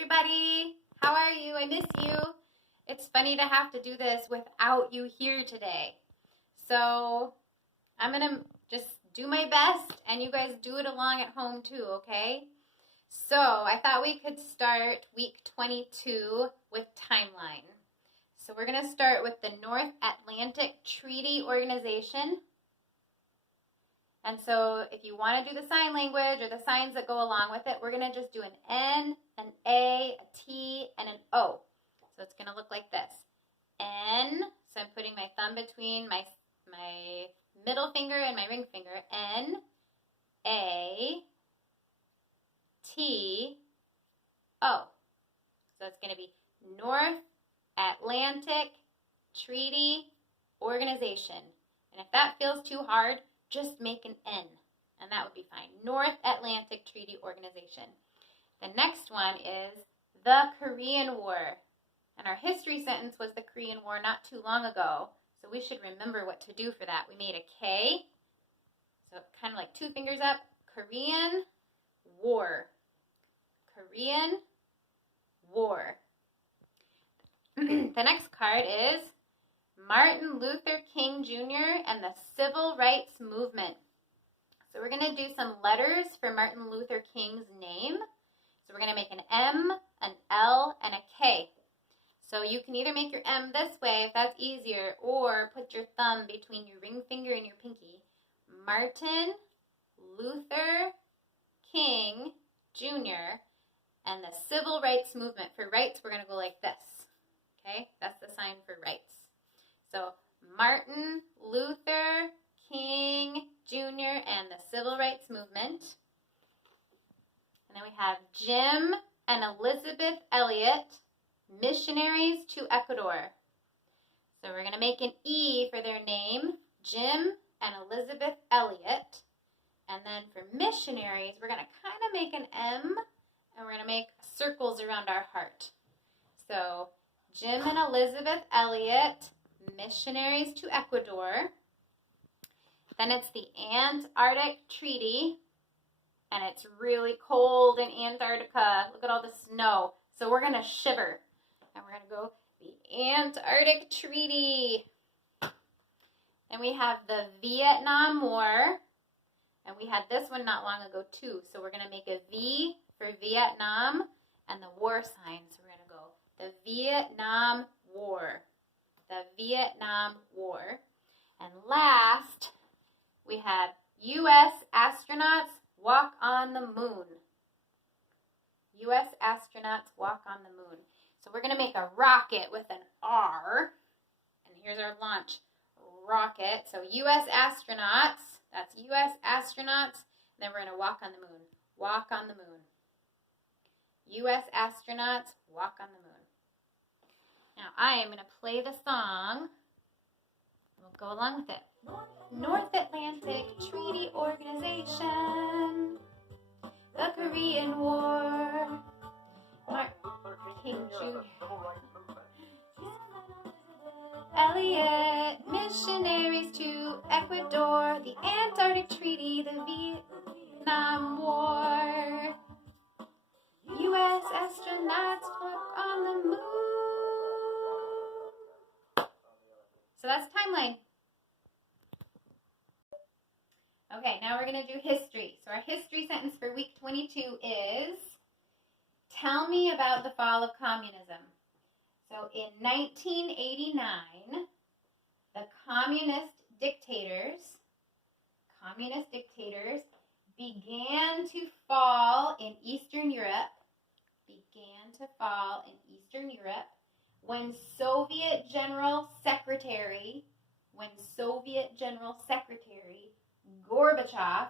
everybody. How are you? I miss you. It's funny to have to do this without you here today. So I'm going to just do my best, and you guys do it along at home too, okay? So I thought we could start week 22 with timeline. So we're going to start with the North Atlantic Treaty Organization. And so if you want to do the sign language or the signs that go along with it, we're going to just do an N, an A, a T, and an O. So it's going to look like this. N, so I'm putting my thumb between my middle finger and my ring finger. N, A, T, O. So it's going to be North Atlantic Treaty Organization. And if that feels too hard, just make an N, and that would be fine. North Atlantic Treaty Organization. The next one is the Korean War. And our history sentence was the Korean War not too long ago, so we should remember what to do for that. We made a K, so kind of like two fingers up. Korean War. Korean War. The next card is Martin Luther King Jr. and the Civil Rights Movement. So we're going to do some letters for Martin Luther King's name. So we're going to make an M, an L, and a K. So you can either make your M this way if that's easier, or put your thumb between your ring finger and your pinky. Martin Luther King Jr. and the Civil Rights Movement. For rights, we're going to go like this. Okay, that's the sign for rights. So Martin Luther King Jr. and the Civil Rights Movement. And then we have Jim and Elizabeth Elliot, missionaries to Ecuador. So we're going to make an E for their name, Jim and Elizabeth Elliot. And then for missionaries, we're going to kind of make an M, and we're going to make circles around our heart. So Jim and Elizabeth Elliot, missionaries to Ecuador. Then it's the Antarctic Treaty, and it's really cold in Antarctica. Look at all the snow. So we're going to shiver, and we're going to go the Antarctic Treaty. And we have the Vietnam War, and we had this one not long ago too. So we're going to make a V for Vietnam and the war sign. So we're going to go the Vietnam War. The Vietnam War. And last, we have U.S. astronauts walk on the moon. U.S. astronauts walk on the moon. So we're going to make a rocket with an R. And here's our launch rocket. So U.S. astronauts, that's U.S. astronauts. And then we're going to walk on the moon. Walk on the moon. U.S. astronauts walk on the moon. Now I am going to play the song. We'll go along with it. North Atlantic Treaty Organization, the Korean War, Martin King Jr. Elliot, missionaries to Ecuador, the Antarctic Treaty, the Vietnam War, U.S. astronauts walk on the moon. So that's timeline. Okay, now we're going to do history. So our history sentence for week 22 is, tell me about the fall of communism. So in 1989, the communist dictators began to fall in Eastern Europe, when Soviet General Secretary Gorbachev,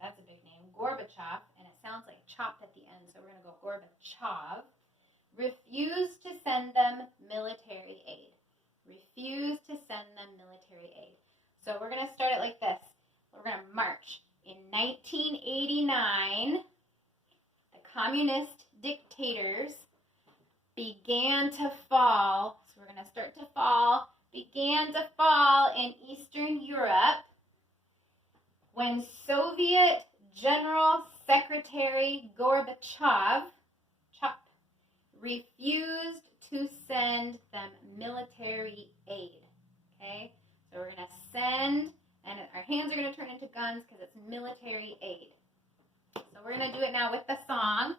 that's a big name, Gorbachev, and it sounds like chop at the end, so we're going to go Gorbachev, refused to send them military aid. So we're going to start it like this. We're going to march. In 1989, the communist dictators began to fall. So we're going to start to fall. Began to fall in Eastern Europe when Soviet General Secretary Gorbachev, chop refused to send them military aid. Okay, so we're going to send, and our hands are going to turn into guns because it's military aid. So we're going to do it now with the song.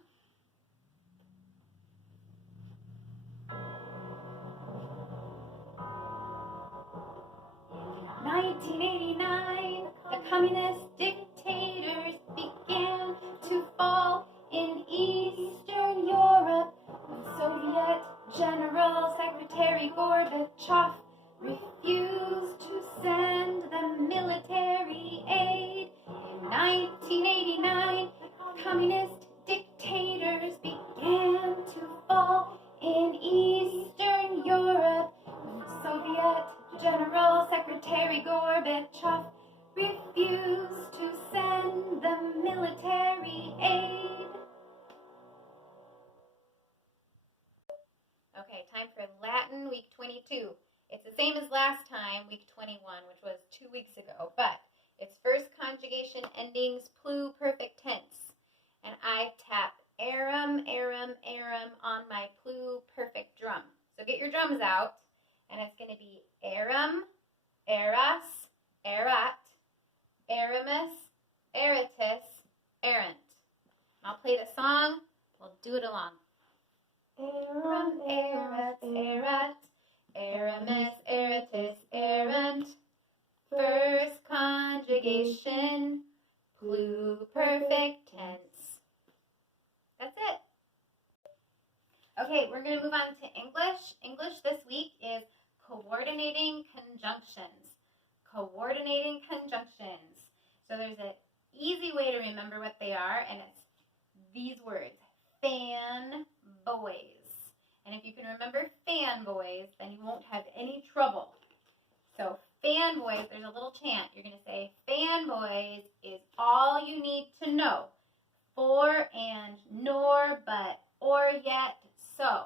In 1989, the communist dictators began to fall in Eastern Europe when Soviet General Secretary Gorbachev refused to send them military aid. In 1989, communist dictators began to fall in Eastern Europe when Soviet General Secretary Gorbachev refused to send them military aid. Okay, time for Latin week 22. It's the same as last time, week 21, which was 2 weeks ago, but it's first conjugation endings, pluperfect tense. And I tap arum, arum, arum on my pluperfect drum. So get your drums out, and it's going to be arum, eras, erat, aramus, aratus, errant. I'll play the song. We'll do it along. Arum, erat, erat, aramus, aratus, errant. First conjugation, pluperfect tense. That's it. Okay, we're going to move on to English. English this week is coordinating conjunctions. Coordinating conjunctions. So there's an easy way to remember what they are, and it's these words. Fan boys. And if you can remember fan boys, then you won't have any trouble. So fan boys, there's a little chant. You're going to say, fan boys is all you need to know. For and nor, but, or yet, so.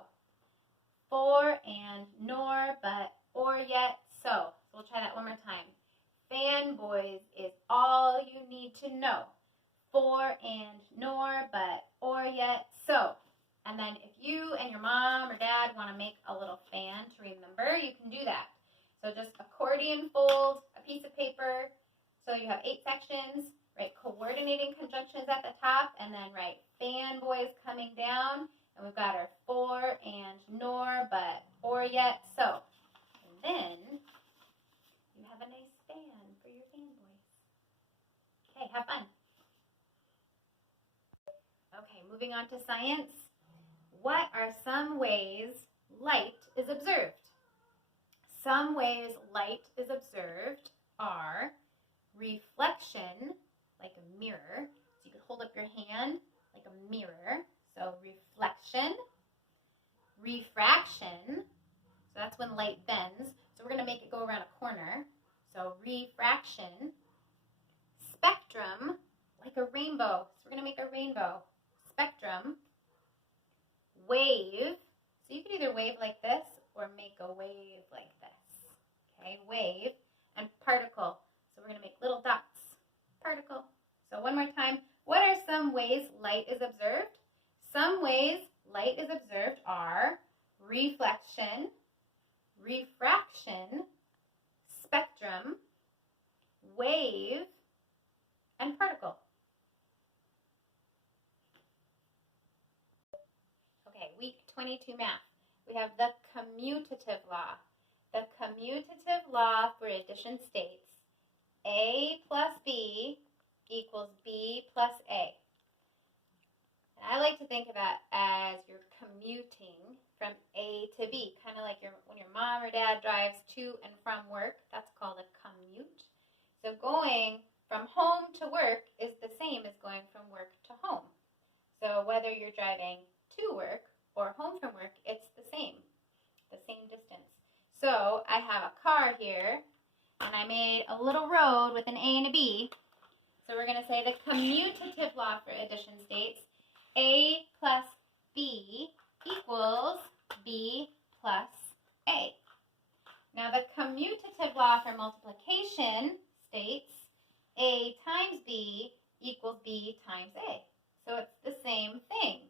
For and nor, but, or yet, so. So we'll try that one more time. Fan boys is all you need to know. For and nor, but, or yet, so. And then if you and your mom or dad want to make a little fan to remember, you can do that. So just accordion fold a piece of paper. So you have 8 sections. Write coordinating conjunctions at the top, and then write fan boys coming down. And we've got our for and nor, but, or yet, so. And then you have a nice fan for your fan boys. Okay, have fun. Okay, moving on to science. What are some ways light is observed? Some ways light is observed are reflection, like a mirror. So you could hold up your hand like a mirror. So reflection, refraction. So that's when light bends. So we're going to make it go around a corner. So refraction, spectrum, like a rainbow. So we're going to make a rainbow. Spectrum, wave. So you could either wave like this or make a wave like this. Okay, wave. And particle. So we're going to make little dots. Particle. So one more time. What are some ways light is observed? Some ways light is observed are reflection, refraction, spectrum, wave, and particle. Okay, week 22 math. We have the commutative law. The commutative law for addition states A plus B equals B plus A. And I like to think of that as you're commuting from A to B, kind of like when your mom or dad drives to and from work. That's called a commute. So going from home to work is the same as going from work to home. So whether you're driving to work or home from work, it's the same distance. So I have a car here, and I made a little road with an A and a B. So we're going to say the commutative law for addition states A plus B equals B plus A. Now the commutative law for multiplication states A times B equals B times A. So it's the same thing.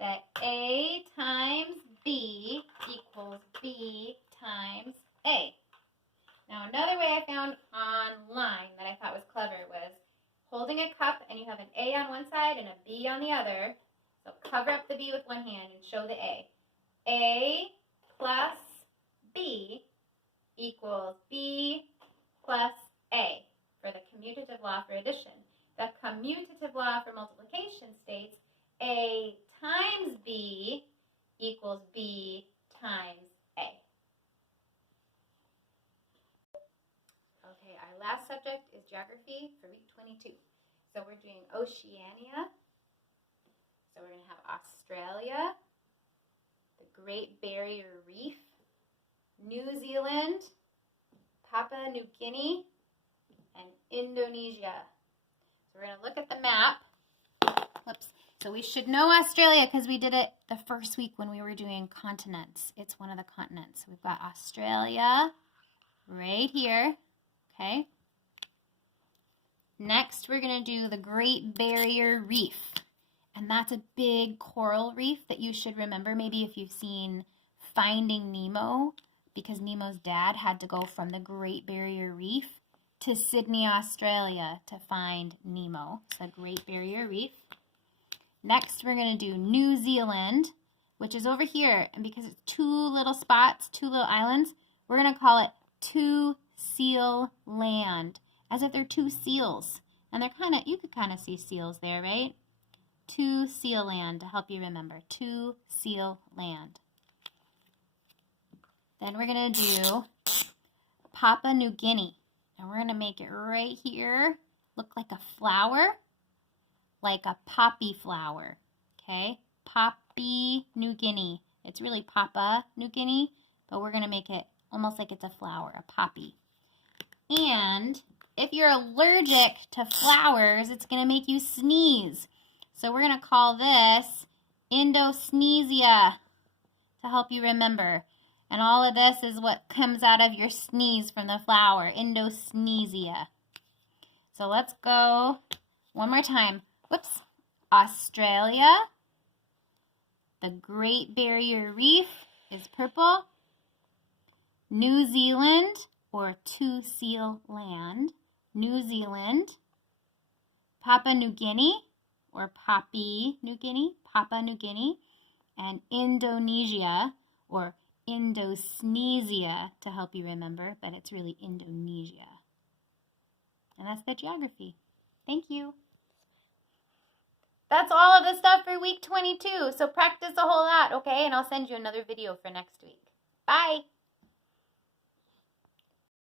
The that A times B equals B times A. Now, another way I found online that I thought was clever was holding a cup and you have an A on one side and a B on the other. So cover up the B with one hand and show the A. A plus B equals B plus A for the commutative law for addition. The commutative law for multiplication states A times B equals B times A. Okay, our last subject is geography for week 22. So we're doing Oceania. So we're going to have Australia, the Great Barrier Reef, New Zealand, Papua New Guinea, and Indonesia. So we're going to look at the map. Whoops. So we should know Australia because we did it the first week when we were doing continents. It's one of the continents. We've got Australia right here. Okay. Next, we're going to do the Great Barrier Reef. And that's a big coral reef that you should remember. Maybe if you've seen Finding Nemo, because Nemo's dad had to go from the Great Barrier Reef to Sydney, Australia to find Nemo. So Great Barrier Reef. Next, we're going to do New Zealand, which is over here. And because it's two little spots, two little islands, we're going to call it Two Seal Land, as if they're two seals. And they're kind of, you could kind of see seals there, right? Two Seal Land to help you remember. Two Seal Land. Then we're going to do Papua New Guinea. And we're going to make it right here look like a flower, like a poppy flower. Okay? Poppy New Guinea. It's really Papua New Guinea, but we're going to make it almost like it's a flower, a poppy. And if you're allergic to flowers, it's going to make you sneeze. So we're going to call this Indosnesia to help you remember. And all of this is what comes out of your sneeze from the flower, Indosnesia. So let's go one more time. Whoops. Australia. The Great Barrier Reef is purple. New Zealand, or Two Seal Land. New Zealand. Papua New Guinea, or Poppy New Guinea, Papua New Guinea, and Indonesia, or Indosnesia to help you remember, but it's really Indonesia. And that's the geography. Thank you. That's all of the stuff for week 22, so practice a whole lot, okay? And I'll send you another video for next week. Bye.